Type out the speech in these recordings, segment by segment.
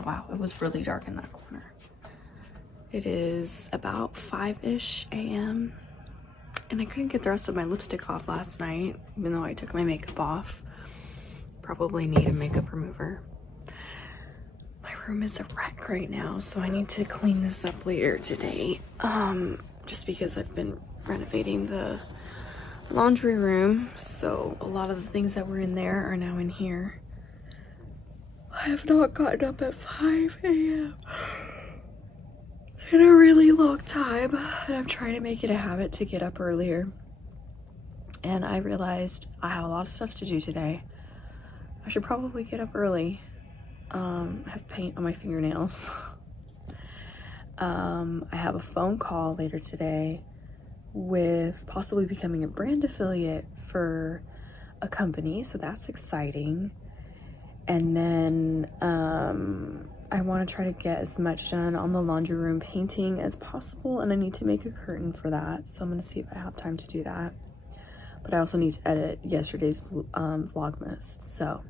Oh wow, it was really dark in that corner. It is about 5-ish a.m. and I couldn't get the rest of my lipstick off last night, even though I took my makeup off. Probably need a makeup remover. My room is a wreck right now, so I need to clean this up later today. Just because I've been renovating the laundry room, so a lot of the things that were in there are now in here. I have not gotten up at 5 a.m. in a really long time, and I'm trying to make it a habit to get up earlier. And I realized I have a lot of stuff to do today. I should probably get up early. I have paint on my fingernails. I have a phone call later today with possibly becoming a brand affiliate for a company, so that's exciting. And then I want to try to get as much done on the laundry room painting as possible, and I need to make a curtain for that, so I'm going to see if I have time to do that. But I also need to edit yesterday's Vlogmas, so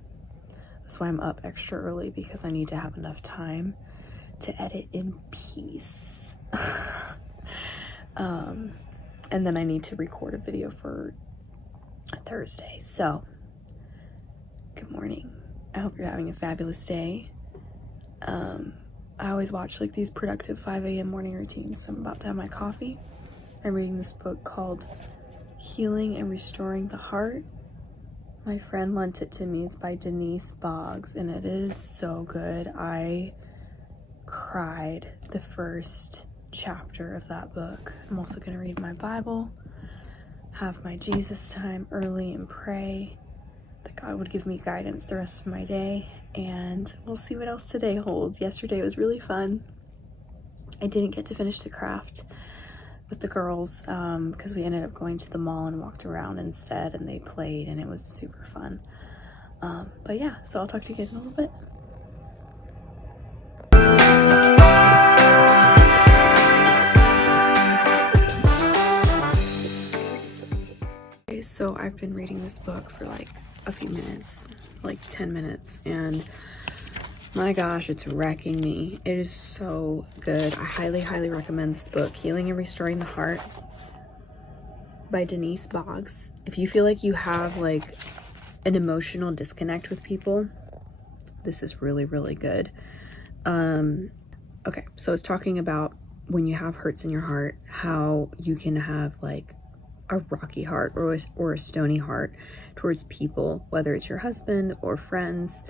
that's why I'm up extra early, because I need to have enough time to edit in peace. And then I need to record a video for Thursday. So, good morning. I hope you're having a fabulous day. I always watch like these productive 5 a.m. morning routines, so I'm about to have my coffee. I'm reading this book called Healing and Restoring the Heart. My friend lent it to me. It's by Denise Boggs, and it is so good. I cried the first chapter of that book. I'm also going to read my Bible, have my Jesus time early, and pray that God would give me guidance the rest of my day, and we'll see what else today holds. Yesterday was really fun. I didn't get to finish the craft with the girls because we ended up going to the mall and walked around instead, and they played, and it was super fun. But yeah, so I'll talk to you guys in a little bit. Okay, so I've been reading this book for like a few minutes, like 10 minutes, and my gosh, it's wrecking me. It is so good. I highly recommend this book, Healing and Restoring the Heart by Denise Boggs. If you feel like you have like an emotional disconnect with people, this is really good. Okay, so it's talking about when you have hurts in your heart, how you can have like a rocky heart or a stony heart towards people, whether it's your husband or friends.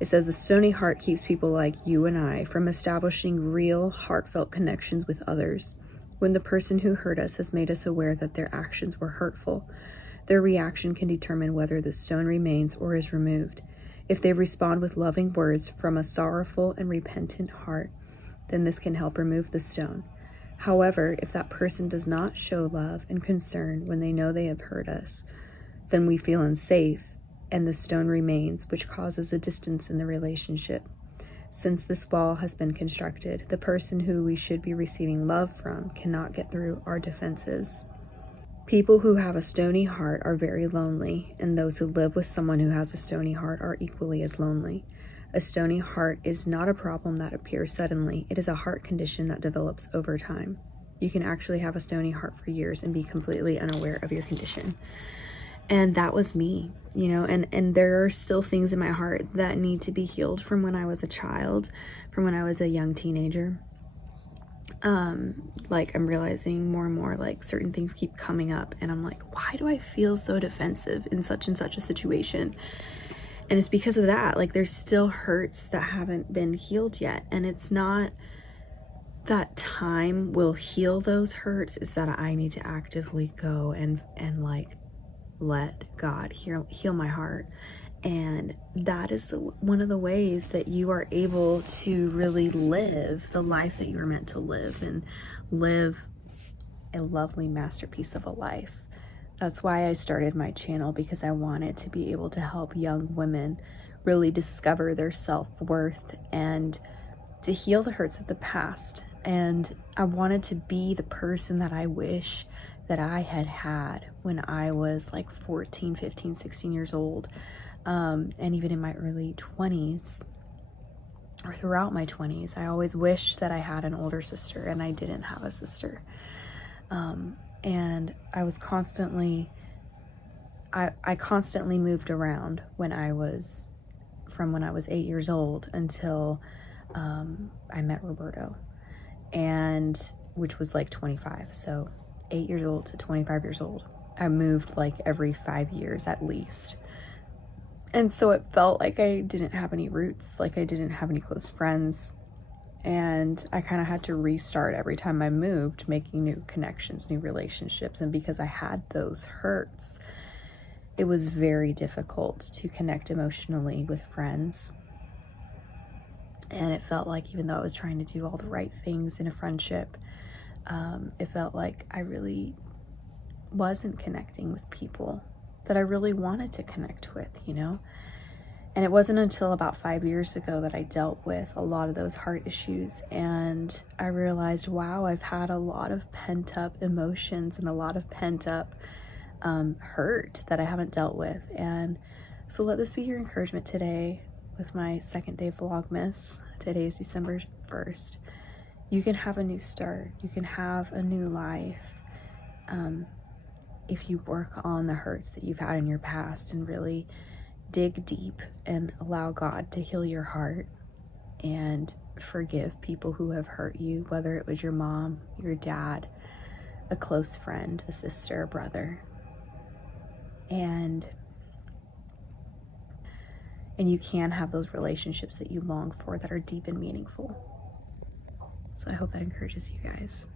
It says the stony heart keeps people like you and I from establishing real heartfelt connections with others. When the person who hurt us has made us aware that their actions were hurtful, their reaction can determine whether the stone remains or is removed. If they respond with loving words from a sorrowful and repentant heart, then this can help remove the stone. However, if that person does not show love and concern when they know they have hurt us, then we feel unsafe and the stone remains, which causes a distance in the relationship. Since this wall has been constructed, the person who we should be receiving love from cannot get through our defenses. People who have a stony heart are very lonely, and those who live with someone who has a stony heart are equally as lonely. A stony heart is not a problem that appears suddenly. It is a heart condition that develops over time. You can actually have a stony heart for years and be completely unaware of your condition. And that was me, you know, and there are still things in my heart that need to be healed from when I was a child, from when I was a young teenager. Like I'm realizing more and more, like certain things keep coming up, and I'm like, why do I feel so defensive in such and such a situation? And it's because of that. Like there's still hurts that haven't been healed yet, and it's not that time will heal those hurts. It's that I need to actively go and like let God heal my heart. And that is one of the ways that you are able to really live the life that you were meant to live, and live a lovely masterpiece of a life. That's why I started my channel, because I wanted to be able to help young women really discover their self-worth and to heal the hurts of the past. And I wanted to be the person that I wish that I had had when I was like 14, 15, 16 years old. And even in my early 20s, or throughout my 20s, I always wished that I had an older sister, and I didn't have a sister. And I was constantly, I constantly moved around from when I was 8 years old until I met Roberto, and which was like 25. So 8 years old to 25 years old. I moved like every 5 years at least. And so it felt like I didn't have any roots, like I didn't have any close friends. And I kind of had to restart every time I moved, making new connections, new relationships. And because I had those hurts, it was very difficult to connect emotionally with friends. And it felt like, even though I was trying to do all the right things in a friendship, it felt like I really wasn't connecting with people that I really wanted to connect with, you know? And it wasn't until about 5 years ago that I dealt with a lot of those heart issues, and I realized, wow, I've had a lot of pent up emotions and a lot of pent up hurt that I haven't dealt with. And so let this be your encouragement today with my second day Vlogmas. Today is December 1st. You can have a new start. You can have a new life. If you work on the hurts that you've had in your past and really dig deep and allow God to heal your heart and forgive people who have hurt you, whether it was your mom, your dad, a close friend, a sister, a brother. And you can have those relationships that you long for that are deep and meaningful. So I hope that encourages you guys.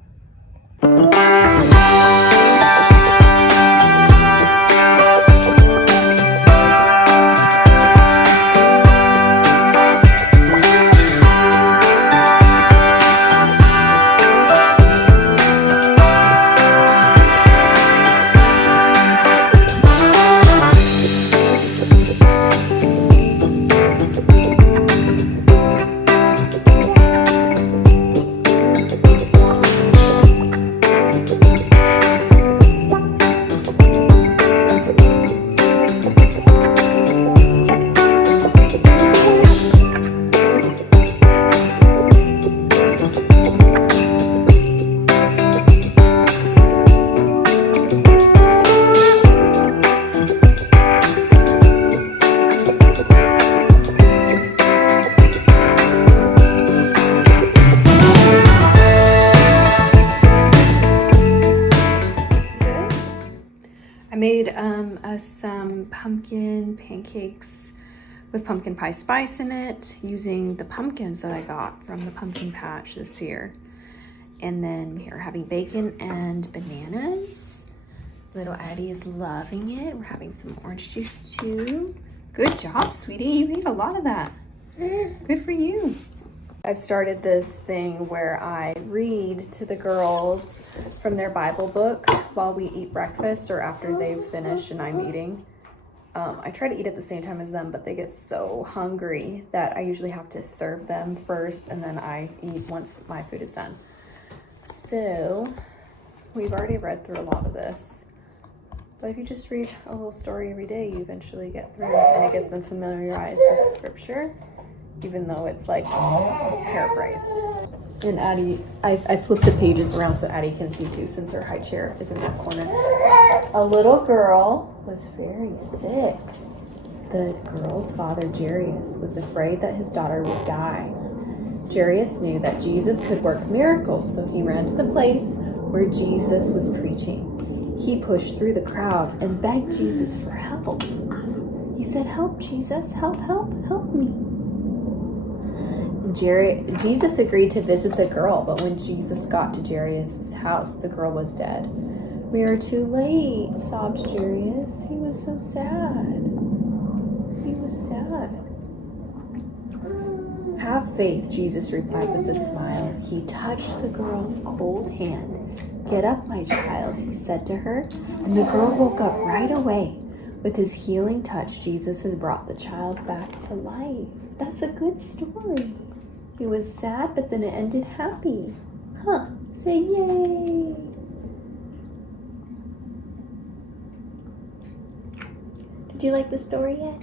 I made us some pumpkin pancakes with pumpkin pie spice in it, using the pumpkins that I got from the pumpkin patch this year. And then we are having bacon and bananas. Little Addie is loving it. We're having some orange juice too. Good job, sweetie. You ate a lot of that. Good for you. I've started this thing where I read to the girls from their Bible book while we eat breakfast or after they've finished and I'm eating. I try to eat at the same time as them, but they get so hungry that I usually have to serve them first and then I eat once my food is done. So we've already read through a lot of this, but if you just read a little story every day, you eventually get through it, and it gets them familiarized with scripture, even though it's like paraphrased. And Addie, I flipped the pages around so Addie can see too, since her high chair is in that corner. A little girl was very sick. The girl's father, Jairus, was afraid that his daughter would die. Jairus knew that Jesus could work miracles, so he ran to the place where Jesus was preaching. He pushed through the crowd and begged Jesus for help. He said, "Help, Jesus, help, help, help me." Jesus agreed to visit the girl, but when Jesus got to Jairus' house, the girl was dead. "We are too late," sobbed Jairus. He was so sad. He was sad. "Have faith," Jesus replied with a smile. He touched the girl's cold hand. "Get up, my child," he said to her, and the girl woke up right away. With his healing touch, Jesus has brought the child back to life. That's a good story. He was sad, but then it ended happy. Huh? Say yay. Did you like the story yet?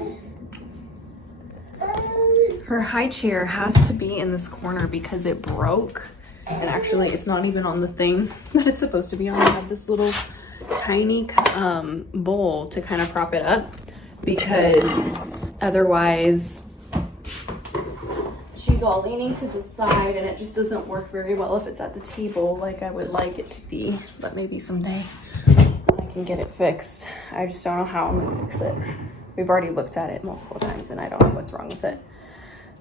Her high chair has to be in this corner because it broke. And actually, it's not even on the thing that it's supposed to be on. I have this little tiny bowl to kind of prop it up because otherwise she's all leaning to the side and it just doesn't work very well if it's at the table like I would like it to be. But maybe someday I can get it fixed. I just don't know how I'm gonna fix it. We've already looked at it multiple times and I don't know what's wrong with it.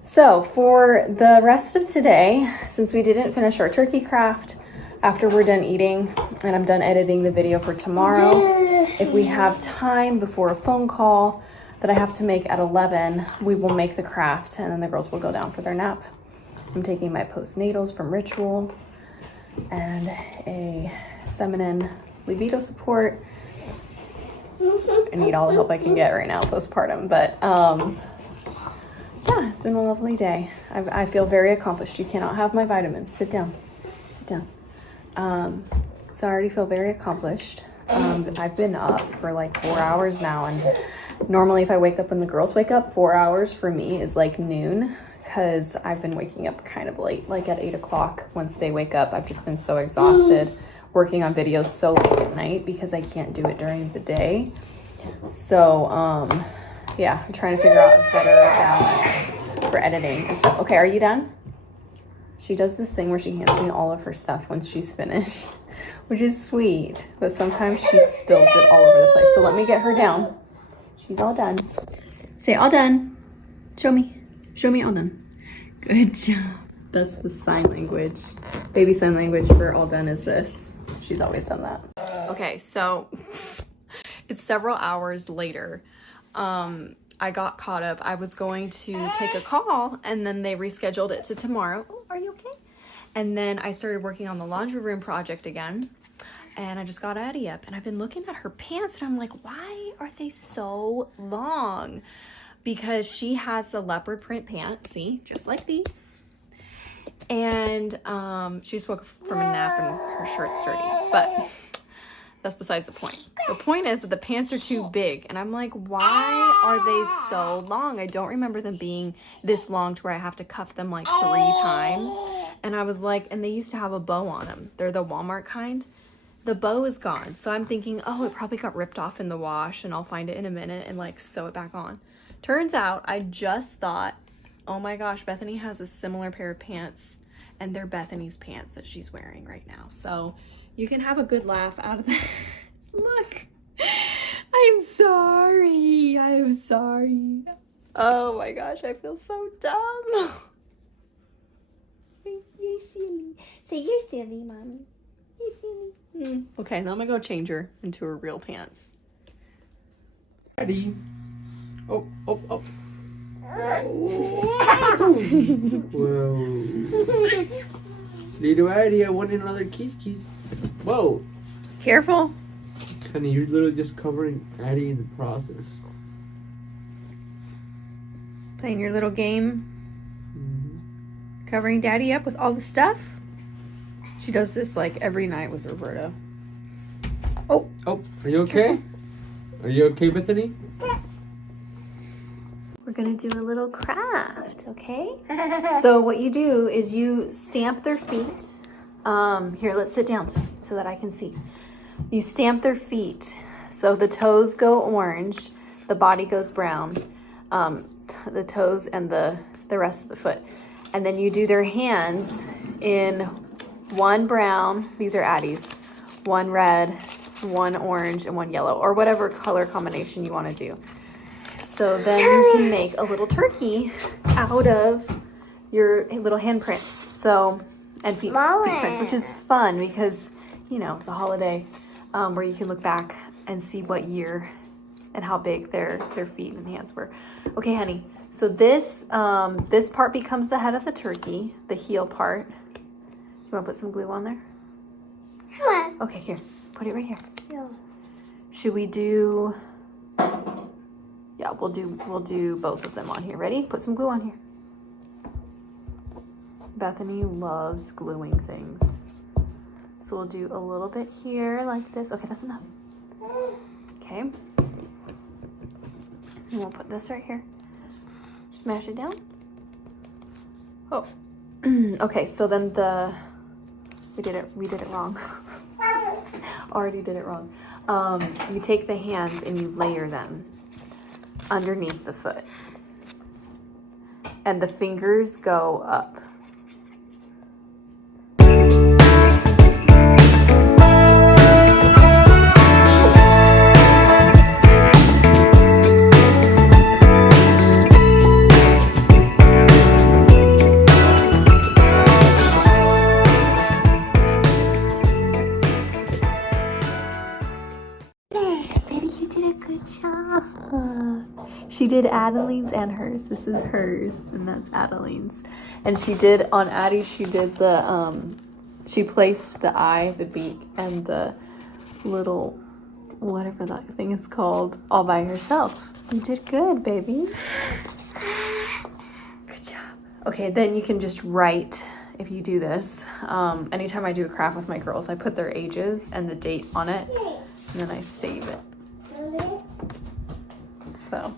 So for the rest of today, since we didn't finish our turkey craft, after we're done eating and I'm done editing the video for tomorrow, if we have time before a phone call that I have to make at 11, we will make the craft and then the girls will go down for their nap. I'm taking my postnatals from Ritual and a feminine libido support. I need all the help I can get right now postpartum, but yeah, it's been a lovely day. I feel very accomplished. You cannot have my vitamins. Sit down. Sit down. So I already feel very accomplished. I've been up for like 4 hours now, and normally if I wake up when the girls wake up, 4 hours for me is like noon because I've been waking up kind of late, like at 8 o'clock once they wake up. I've just been so exhausted working on videos so late at night because I can't do it during the day. So, yeah, I'm trying to figure out a better balance for editing and stuff. Okay, are you done? She does this thing where she hands me all of her stuff once she's finished, which is sweet, but sometimes she spills it all over the place. So let me get her down. She's all done. Say all done. Show me. Show me all done. Good job. That's the sign language. Baby sign language for all done is this. She's always done that. Okay, so it's several hours later. I got caught up. I was going to take a call and then they rescheduled it to tomorrow. Oh, are you okay? And then I started working on the laundry room project again. And I just got Addie up and I've been looking at her pants and I'm like, why are they so long? Because she has the leopard print pants, see, just like these. And she just woke up from a nap and her shirt's dirty, but that's besides the point. The point is that the pants are too big and I'm like, why are they so long? I don't remember them being this long to where I have to cuff them like 3 times. And I was like, and they used to have a bow on them. They're the Walmart kind. The bow is gone. So I'm thinking, oh, it probably got ripped off in the wash and I'll find it in a minute and like sew it back on. Turns out I just thought, oh my gosh, Bethany has a similar pair of pants and they're Bethany's pants that she's wearing right now. So you can have a good laugh out of that. Look, I'm sorry. I'm sorry. Oh my gosh, I feel so dumb. You're silly. Say you're silly, mommy. You're silly. Okay, now I'm gonna go change her into her real pants. Ready? Oh. Whoa. Little Addie, I wanted another kiss. Whoa. Careful. Honey, you're literally just covering Addie in the process. Playing your little game. Covering Daddy up with all the stuff. She does this like every night with Roberto. Oh, are you okay? Careful. Are you okay, Bethany? We're gonna do a little craft, okay? So what you do is you stamp their feet. Here, let's sit down so that I can see. You stamp their feet. So the toes go orange, the body goes brown, the toes and the rest of the foot. And then you do their hands in 1 brown, these are Addie's, 1 red, 1 orange, and 1 yellow, or whatever color combination you want to do. So then you can make a little turkey out of your little handprints. So, and feet prints, which is fun because, you know, it's a holiday where you can look back and see what year and how big their feet and hands were. Okay, honey. So this this part becomes the head of the turkey, the heel part. You want to put some glue on there? Okay, here. Put it right here. No. Should we do... Yeah, we'll do both of them on here. Ready? Put some glue on here. Bethany loves gluing things. So we'll do a little bit here like this. Okay, that's enough. Okay. And we'll put this right here. Smash it down. Oh. Okay, so then we did it wrong. Already did it wrong. You take the hands and you layer them underneath the foot. And the fingers go up. She did Adeline's and hers. This is hers, and that's Adeline's. And she did, on Addie, she did the, she placed the eye, the beak, and the little, whatever that thing is called, all by herself. You did good, baby. Good job. Okay, then you can just write, if you do this. Anytime I do a craft with my girls, I put their ages and the date on it, and then I save it. So